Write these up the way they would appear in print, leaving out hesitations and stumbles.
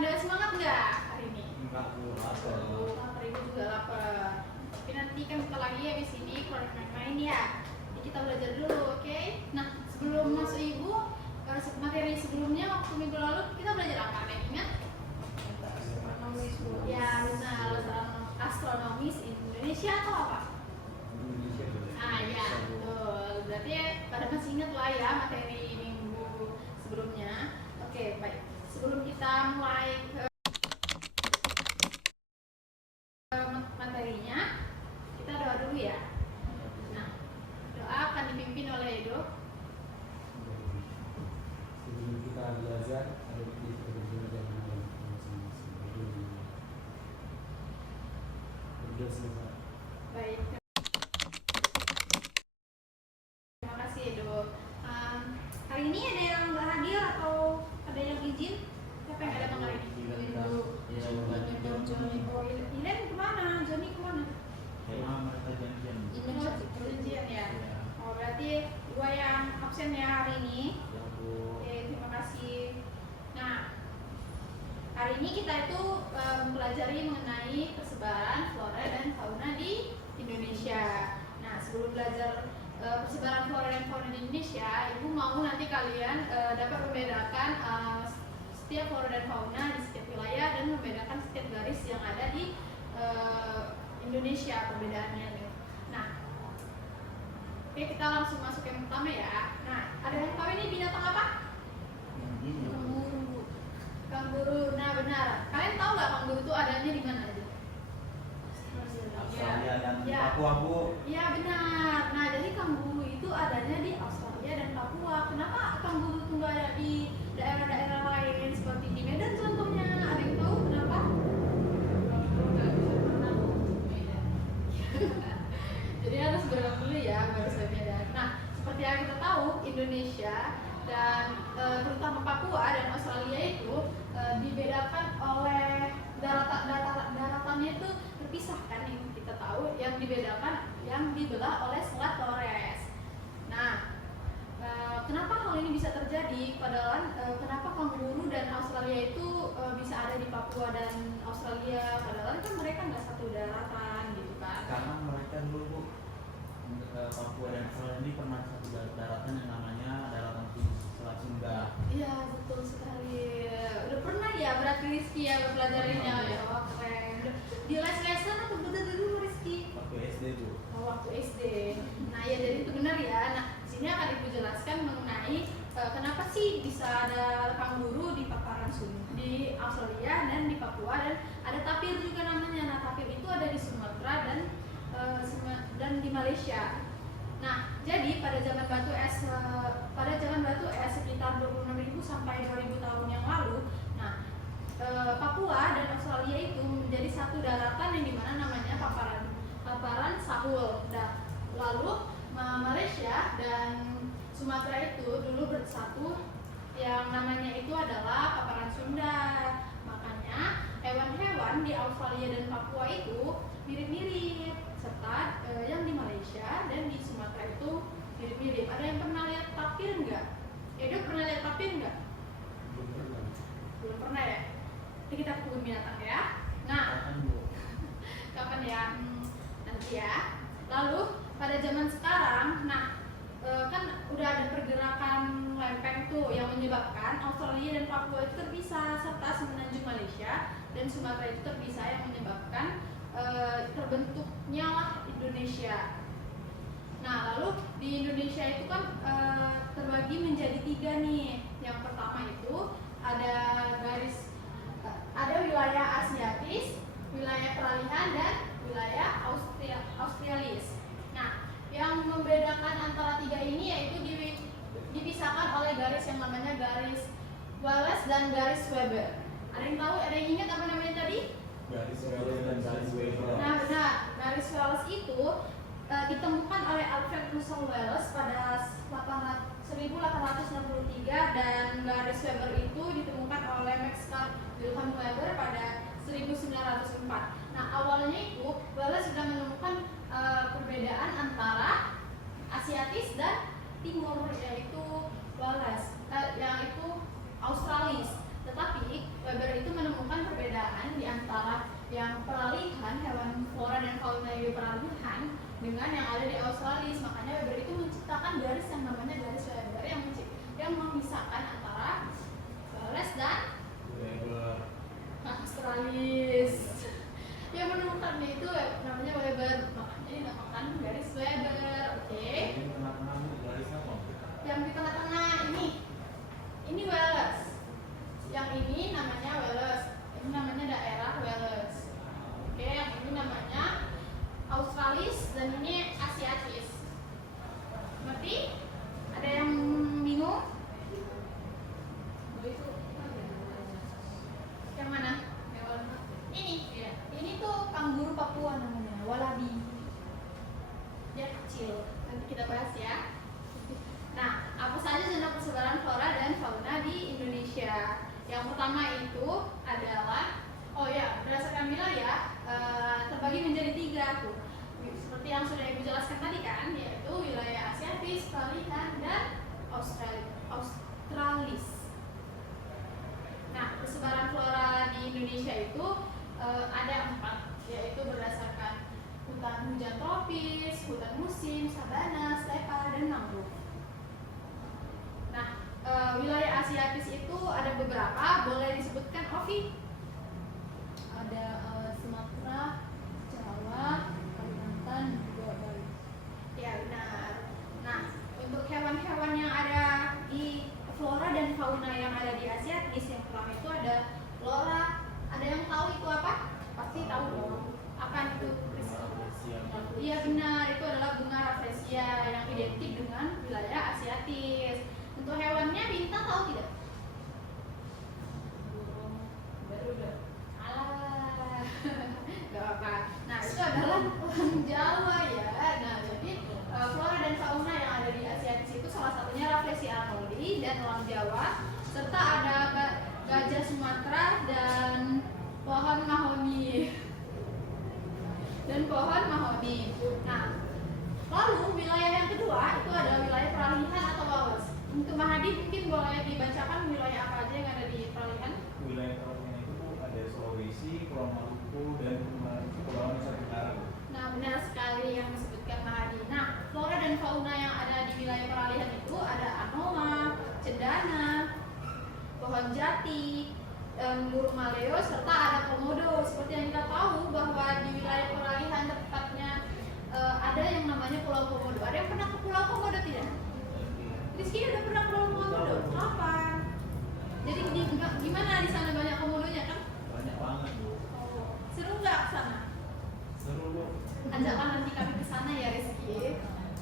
Pada semangat nggak hari ini? Enggak, aku lapar. Lapar, ibu juga lapar. Tapi nanti kan kita lagi habis ini keluar main-main ya. Jadi kita belajar dulu, oke? Nah, sebelum masuk ibu, materi sebelumnya waktu minggu lalu kita belajar apa? Ada yang ingat? Astronomis. Ya, benar. Astronomis Indonesia atau apa? Indonesia dulu. Ah ya, betul. Berarti pada masih ingat lah ya materi minggu sebelumnya. Oke, baik. Sebelum kita mulai ke materinya, kita doa dulu ya. Nah, doa akan dipimpin oleh Edo. Sebelum kita belajar, ada kita belajar dengan masing-masing. Berdoa. Baik. Terima kasih Edo. Hari ini ada yang nggak hadir atau ada yang izin? Siapa yang ada hari ini? Oh, Ilen kemana? Joni kemana? Mereka janjian. Janjian ya. Oh, berarti dua yang absen ya hari ini. Oke, terima kasih. Nah, hari ini kita itu mempelajari mengenai persebaran flora dan fauna di Indonesia. Nah, sebelum belajar persebaran flora dan fauna di Indonesia, Ibu mau nanti kalian dapat membedakan setiap flora dan fauna di setiap wilayah dan membedakan setiap garis yang ada di Indonesia perbedaannya nih. Nah, oke, kita langsung masuk yang pertama ya. Nah, ada yang tahu ini binatang apa? Kanguru. Kanguru. Nah, benar. Kalian tahu nggak kanguru itu adanya di mana aja? Australia dan Ya. Papua, Bu. Ya, benar. Nah, jadi kanguru itu adanya di Australia dan Papua. Kenapa kanguru itu nggak ada di daerah-daerah lain seperti di Medan contohnya? Ada yang tahu kenapa? Jadi harus berenang dulu ya baru saya Medan. Nah, seperti yang kita tahu, Indonesia dan terutama Papua dan Australia itu dibedakan oleh daratannya itu terpisah kan, yang kita tahu, yang dibedakan, yang dibelah oleh Selat Torres. Nah, kenapa hal ini bisa terjadi? Padahal kenapa kanguru dan Australia itu bisa ada di Papua dan Australia? Padahal kan mereka nggak satu daratan gitu kan? Karena mereka dulu Papua dan Australia ini pernah satu daratan yang namanya daratan Selat Sunda. Iya, betul sekali. Udah pernah ya berarti Rizky ya belajarinnya ya? Oh, keren. Di les-lesan atau betul dulu Rizky? Waktu SD, Bu. Oh, waktu SD. Nah, ya jadi itu benar ya. Nah, di sini akan Ibu jelaskan mengenai kenapa sih bisa ada kanguru di paparan di Australia dan di Papua, dan ada tapir juga namanya. Nah, tapir itu ada di Sumatera dan di Malaysia. Nah, jadi pada zaman batu es sekitar 26.000 sampai 2.000 tahun yang lalu, nah Papua dan Australia itu menjadi satu daratan yang dimana namanya paparan Sahul. Nah, lalu Malaysia dan Sumatera itu dulu bersatu yang namanya itu adalah paparan Sunda. Makanya hewan-hewan di Australia dan Papua itu mirip-mirip, serta yang di Malaysia dan di Sumatera itu mirip-mirip. Ada yang pernah lihat tapir nggak? Edo pernah lihat tapir nggak? Belum pernah ya? Nanti kita ke kebun binatang ya. Nah, kapan ya? Nanti ya. Lalu pada zaman sekarang, nah kan udah ada pergerakan lempeng tuh yang menyebabkan Australia dan Papua itu terpisah, serta semenanjung Malaysia dan Sumatera itu terpisah, yang menyebabkan terbentuknya lah Indonesia. Nah, lalu di Indonesia itu kan terbagi menjadi 3 nih. Yang pertama itu ada wilayah Asiatis, wilayah peralihan, dan wilayah Australis. Nah, yang membedakan antara 3 ini yaitu dipisahkan oleh garis yang namanya garis Wallace dan garis Weber. Ada yang tahu? Ada yang ingat apa namanya tadi? Garis Wallace dan garis Weber. Nah, benar. Garis Wallace itu ditemukan oleh Alfred Russel Wallace pada 1863, dan garis Weber itu ditemukan oleh Max Wilhelm Weber pada 1904. Nah, awalnya itu Wallace sudah menemukan perbedaan antara Asiatis dan Timur, yaitu Wallace, yaitu Australis. Tetapi Weber itu menemukan yang peralihan hewan flora dan fauna yang peralihan dengan yang ada di Australis. Makanya Weber itu menciptakan garis yang namanya garis Weber yang memisahkan antara Wales dan Australis. Yang menemukannya itu namanya Weber, makanya dinamakan garis Weber. Oke. Ini tengah-tengah garis apa? Yang di tengah-tengah ini Wales. Yang ini namanya Wales. Ini namanya daerah Wales. Oke, yang ini namanya Australis dan ini Asiatis. Ngerti? Ada yang bingung? Yang mana? Ini tuh kanguru Papua namanya, wallaby. Dia kecil. Nanti kita bahas ya. Nah, apa saja zona persebaran flora dan fauna di Indonesia? Yang pertama itu adalah, berdasarkan wilayah terbagi menjadi 3 tuh. Seperti yang sudah Ibu jelaskan tadi kan, yaitu wilayah Asiatis, peralihan, dan Australis. Nah, persebaran flora di Indonesia itu ada 4, yaitu berdasarkan hutan hujan tropis, hutan musim, sabana, stepa, dan mangrove. Nah, wilayah Asiatis itu ada beberapa, boleh disebutkan Ovi? Ada Sumatera, Jawa, Kalimantan, juga Bali. Ya benar. Nah, untuk hewan-hewan yang ada di flora dan fauna yang ada di Asiatis, yang pertama itu ada flora. Ada yang tahu itu apa? Pasti tahu dong. Apa itu? Iya benar, itu adalah bunga rafflesia yang identik dengan wilayah Asiatis. Untuk hewannya bintang tahu tidak? Alah, gak apa. Nah itu adalah orang Jawa ya. Nah jadi flora dan fauna yang ada di Asiatis itu salah satunya Rafflesia arnoldi dan elang Jawa, serta ada gajah Sumatera dan pohon mahoni. Nah, lalu wilayah yang kedua itu adalah wilayah peralihan atau Wales. Untuk Mahadi mungkin boleh dibacakan wilayah apa aja yang ada di peralihan? Wilayah peralihan itu ada Sulawesi, Pulau Maluku, dan Pulau Nusa Tenggara. Nah, benar sekali yang disebutkan Mahadi. Nah, flora dan fauna yang ada di wilayah peralihan itu ada anoa, cendana, pohon jati, burung maleo, serta ada komodo. Seperti yang kita tahu bahwa di wilayah peralihan tepatnya ada yang namanya Pulau Komodo. Ada yang pernah ke Pulau Komodo tidak? Rizky udah pernah ke Pulau Komodo? Kapan? Jadi gimana di sana, banyak komodonya kan? Banyak banget Bu. Oh, seru nggak sana? Seru Bu. Ajaklah nanti kami ke sana ya Rizky.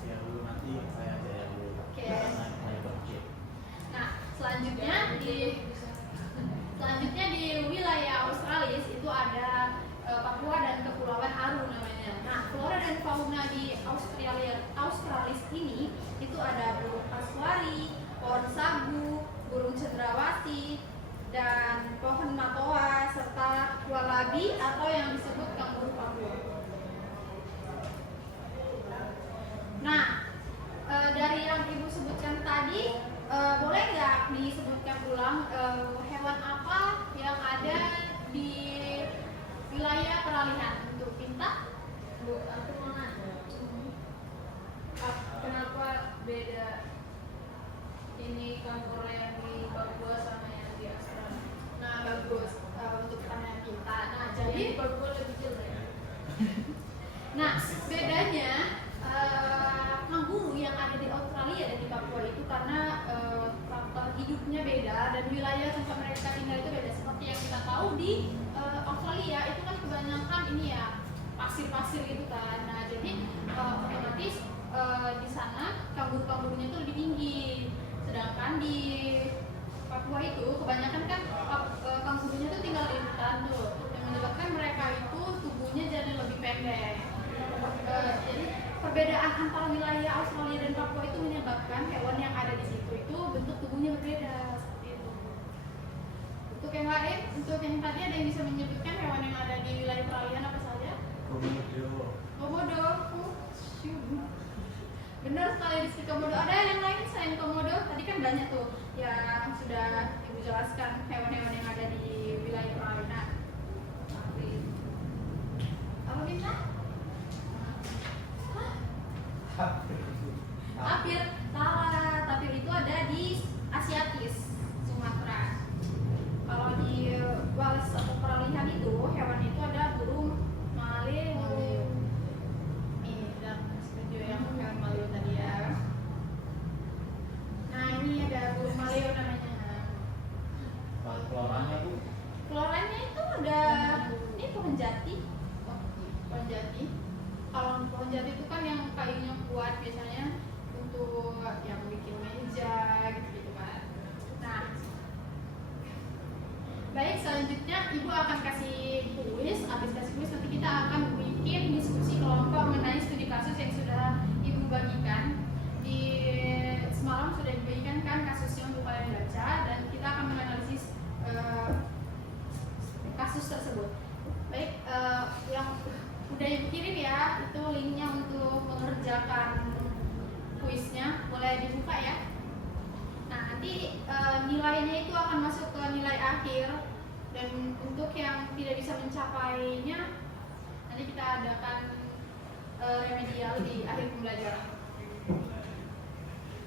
Ya Bu, nanti saya aja ya Bu. Oke. Naik budget. Nah, selanjutnya di wilayah Australis itu ada Papua dan Kepulauan Aru namanya. Nah, flora dan fauna di Australis ini itu ada burung kasuari, pohon sagu, burung cendrawasih, dan pohon matoa, serta wallaby atau yang disebut kanguru Papua. Nah, dari yang Ibu sebutkan tadi, boleh nggak disebutkan ulang hewan apa yang ada di wilayah peralihan? Untuk Pinta? Bu, aku mau nanya. Kenapa beda ini kantor yang di Papua sama yang di Australia? Nah, bagus untuk pertanyaan Pinta. Nah, jadi Papua lebih jelek. nah bedanya kanguru yang ada di Australia dan di Papua itu karena faktor hidupnya beda dan wilayah tempat mereka tinggal itu beda. Seperti yang kita tahu di Australia itu kan kebanyakan ini ya pasir-pasir gitu kan. Nah jadi otomatis di sana kanguru-kangurunya itu lebih tinggi. Sedangkan di Papua itu kebanyakan kan kangurunya tuh tinggal di hutan tuh, yang menyebabkan mereka itu tubuhnya jadi lebih pendek. Jadi perbedaan antara wilayah Australia dan Papua itu menyebabkan hewan yang ada di situ itu bentuk tubuhnya berbeda seperti itu. Untuk yang lain, untuk yang tadi ada yang bisa menyebutkan hewan yang ada di wilayah peralihan apa saja? Komodo. Benar sekali, di komodo. Ada yang lain selain komodo? Tadi kan banyak tuh yang sudah Ibu jelaskan hewan-hewan yang ada di wilayah peralihan. jati. Pohon jati. Kalau pohon jati itu kan yang kayunya kuat biasanya untuk yang bikin meja gitu kan. Nah, baik, selanjutnya ibu akan kasih kuis. Habis kasih kuis nanti kita akan bikin diskusi kelompok mengenai studi kasus yang sudah ibu bagikan. Di semalam sudah dibagikan kan kasusnya untuk kalian baca, dan kita akan menganalisis kasus tersebut. Baik, yang udah ibu kirim ya, itu linknya untuk mengerjakan kuisnya, boleh dibuka ya. Nah, nanti nilainya itu akan masuk ke nilai akhir, dan untuk yang tidak bisa mencapainya nanti kita adakan remedial di akhir pembelajaran.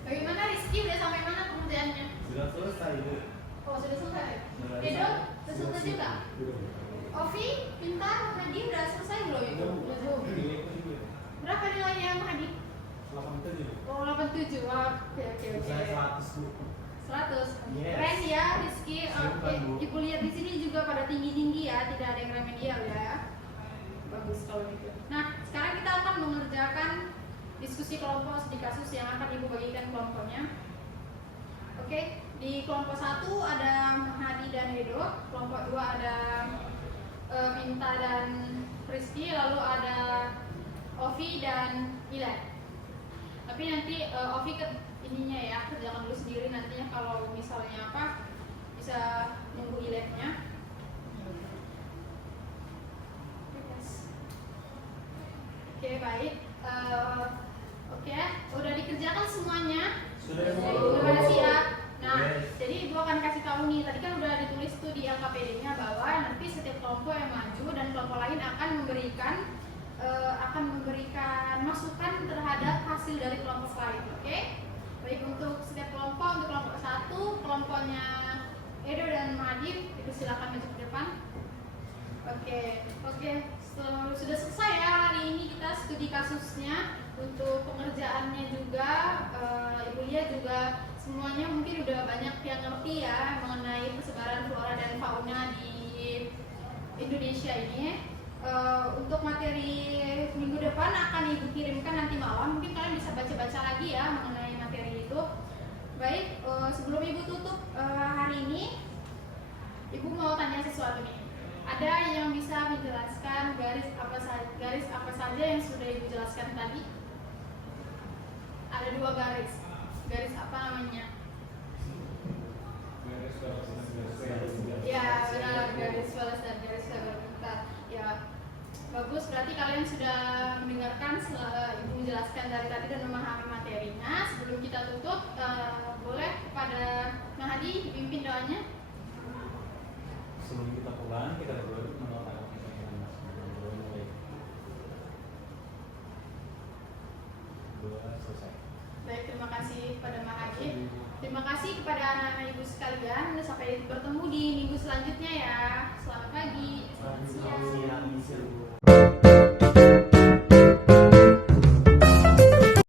Bagaimana Rizky, udah sampai mana pengerjaannya? Sudah selesai, Bu. Oh, sudah selesai. Sudah Edo, selesai. sudah selesai juga? Ovi, Pintar, Hadi udah selesai belum itu? Berapa nilainya Hadi? 87. Oh, 87. Oke. Saya 100, Bu. 100. Yes. Keren ya Rizky. Oke, Silakan, Bu. ibu lihat di sini juga pada tinggi-tinggi ya, tidak ada yang remedial ya. Bagus kalau gitu. Nah, sekarang kita akan mengerjakan diskusi kelompok studi kasus yang akan ibu bagikan kelompoknya. Oke, di kelompok 1 ada Hadi dan Edo, kelompok 2 ada Minta dan Rizky, lalu ada Ovi dan Ilan. Tapi nanti Ovi ke ininya ya, kerjakan dulu sendiri, nantinya kalau misalnya apa bisa nunggu Ilannya. Oke, baik. Oke, udah dikerjakan semuanya. Sudah, Bu. Terima kasih ya. Nah, Yes. jadi ibu akan kasih tahu nih, tadi kan udah ditulis tuh di LKPD-nya bahwa nanti setiap kelompok yang maju dan kelompok lain akan memberikan masukan terhadap hasil dari kelompok lain. Oke? Baik, untuk setiap kelompok, untuk kelompok 1, kelompoknya Edo dan Madif, itu silakan maju ke depan. Oke. Sudah selesai ya hari ini kita studi kasusnya. Untuk pengerjaannya juga, ibu lihat juga semuanya mungkin udah banyak yang ngerti ya mengenai persebaran flora dan fauna di Indonesia ini. Untuk materi minggu depan akan ibu kirimkan nanti malam, mungkin kalian bisa baca-baca lagi ya mengenai materi itu. Baik, sebelum ibu tutup hari ini, ibu mau tanya sesuatu nih. Ada yang bisa menjelaskan garis apa saja yang sudah ibu jelaskan tadi? Ada 2 garis. Garis apa namanya? Ya, benar, garis balas dan garis terbuka. Ya, bagus. Berarti kalian sudah mendengarkan ibu menjelaskan dari tadi dan memahami materinya. Sebelum kita tutup, boleh kepada Nahadi dipimpin doanya. Sebelum kita pulang, kita berdua mengatakan pertanyaan mulai. 2 selesai. Baik, terima kasih kepada Mahadi. Terima kasih kepada anak-anak ibu sekalian. Sampai bertemu di minggu selanjutnya ya. Selamat pagi, selamat siang. Siang.